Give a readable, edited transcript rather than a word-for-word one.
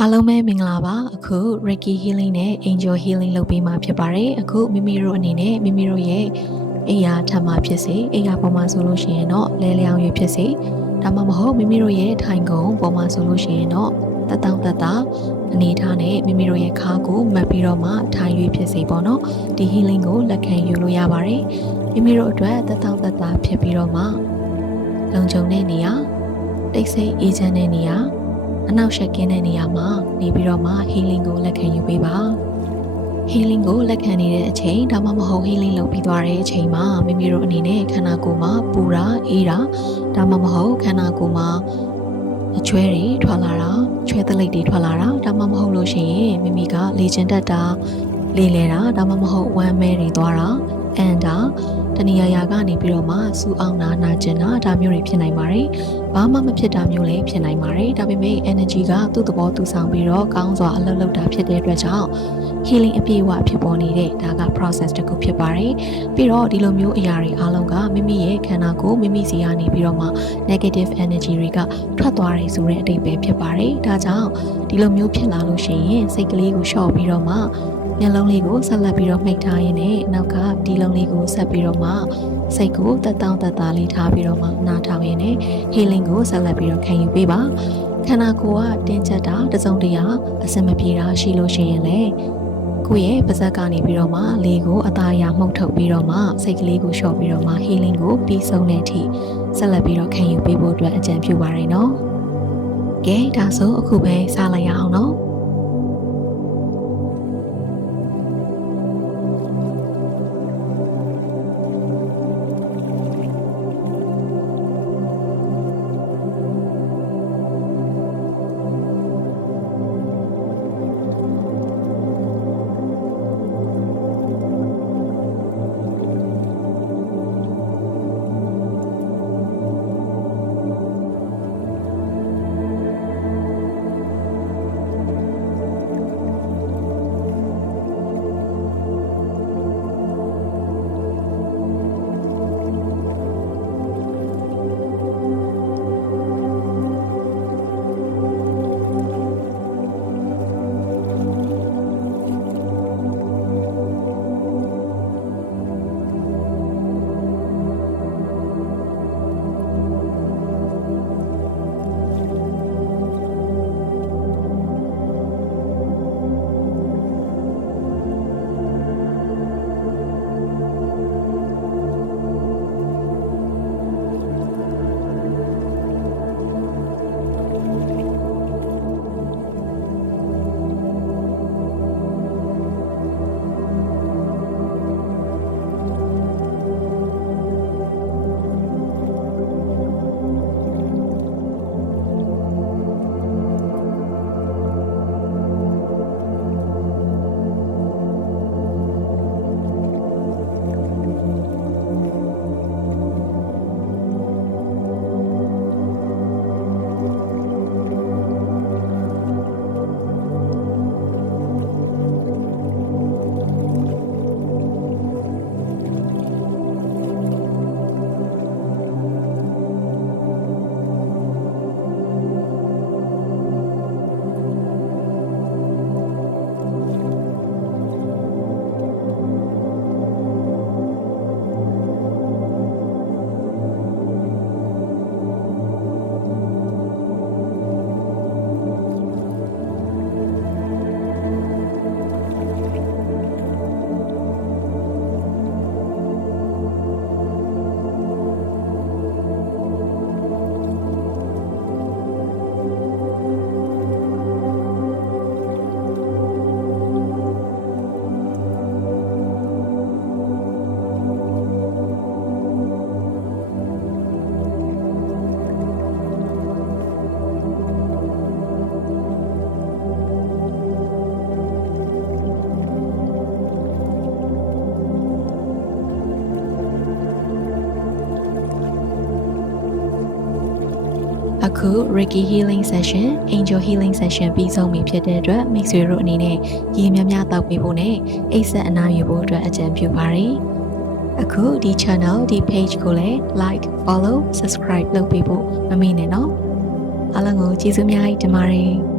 အားလုံးပဲမင်္ဂလာပါအခု Reiki Healing နဲ့ Angel Healing လုပ်ပေးမှာဖြစ်ပါတယ်အခုမိမိတို့အနေနဲ့မိမိတို့ရဲ့အိယာထပ်မှာဖြစ်စေအိယာပေါ်မှာဆိုလို့ရှိရင်တော့လဲလျောင်းရွေးဖြစ်စေဒါမှမဟုတ်မိမိတို့ရဲ့ထိုင်ကုန်ပေါ်မှာဆိုလို့ရှိရင်တော့တက်တောင့်တက်တာအနေထားနဲ့မိမိတို့ရဲ့ခါကိုမှတ်ပြီးတော့မှထိုင်ရွေးဖြစ်စေပေါ့နော်ဒီ healing ကိုလက်ခံယူလို့ရပါတယ်မိမိတို့အတွက်တက်တောင့်တက်တာဖြစ်ပြီးတော့မှလုံခြုံတဲ့နေရာတိတ်ဆိတ်အေးချမ်းတဲ့နေရာအနောက်ရှက်ကင်းတဲ့နေရာမှာနေပြီးတော့မှ healing ကိုလက်ခံယူပေးပါ healing ကိုလက်ခံနေတဲ့အချိန်ဒါမှမဟုတ် healing လုပ်ပြီးသွားတဲ့အချိန်မှာမိမိတို့အနေနဲ့ခန္ဓာကိုယ်မှာပူတာအေးတာဒါမှမဟုတ်ခန္ဓာကိုယ်မှာအချွဲတွေထွက်လာတာချွဲသလိပ်တွေထွက်လာတာဒါမှမဟုတ်လို့ရှိရင်မိမိကလေ့ကျင့်တတ်တာလေ့လဲတာဒါမှမဟုတ်ဝမ်းမဲတွေသွားတာအန်တာတဏှာရာကနေပြီးတော့မှစူအောင်နာကျင်တာဒါမျိုးတွေဖြစ်နိုင်ပါတယ်။ဘာမှမဖြစ်တာမျိုးလည်းဖြစ်နိုင်ပါတယ်။ဒါပေမဲ့ energy ကသူ့သဘောသူဆောင်ပြီးတော့ကောင်းစွာအလုပ်လုပ်တာဖြစ်တဲ့အတွက်ကြောင့် healing အပြည့်အဝဖြစ်ပေါ်နေတဲ့ဒါက process တစ်ခုဖြစ်ပါတယ်။ပြီးတော့ဒီလိုမျိုးအရာတွေအားလုံးကမိမိရဲ့ခန္ဓာကိုယ်မိမိစီကနေပြီးတော့မှ negative energy တွေကထွက်သွားတယ်ဆိုတဲ့အဓိပ္ပာယ်ဖြစ်ပါတယ်။ဒါကြောင့်ဒီလိုမျိုးဖြစ်လာလို့ရှိရင်စိတ်ကလေးကိုလျှော့ပြီးတော့မှမျက်လုံးလေးကိုဆက်လက်ပြီးတော့မှိတ်ထားရင်းနဲ့နောက်ကဒီလုံးလေးကိုဆက်ပြီးတော့မှစိတ်ကိုတက်တောင့်တက်တာလေးထားပြီးတော့မှနားထောင်ရင်းနဲ့ healing ကိုဆက်လက်ပြီးတော့ခံယူပေးပါခန္ဓာကိုယ်ကတင်းကျပ်တာတစုံတရာအဆင်မပြေတာရှိလို့ရှိရင်လည်းကိုယ့်ရဲ့ပါးစပ်ကနေပြီးတော့မှလေကိုအသားအရမှုတ်ထုတ်ပြီးတော့မှစိတ်ကလေးကိုလျှော့ပြီးတော့မှ healing ကိုပြီးဆုံးတဲ့အထိဆက်လက်ပြီးတော့ခံယူပေးဖို့အတွက်အကြံပြုပါရနော်ကဲဒါဆိုအခုပဲစလိုက်ရအောင်နော်အခု Reiki Healing Session Angel Healing Session ပြီးဆုံးပြီဖြစ်တဲ့အတွက်မိတ်ဆွေတို့အနေနဲ့ရေများများတောက်ပေးဖို့နဲ့အိပ်စက်အနားယူဖို့အတွက်အကြံပြုပါရစေ။အခုဒီ channel ဒီ page ကိုလည်း like follow subscribe လုပ်ပေးဖို့မမေ့နဲ့နော်။အားလုံးကိုကျေးဇူးများတင်ပါတယ်။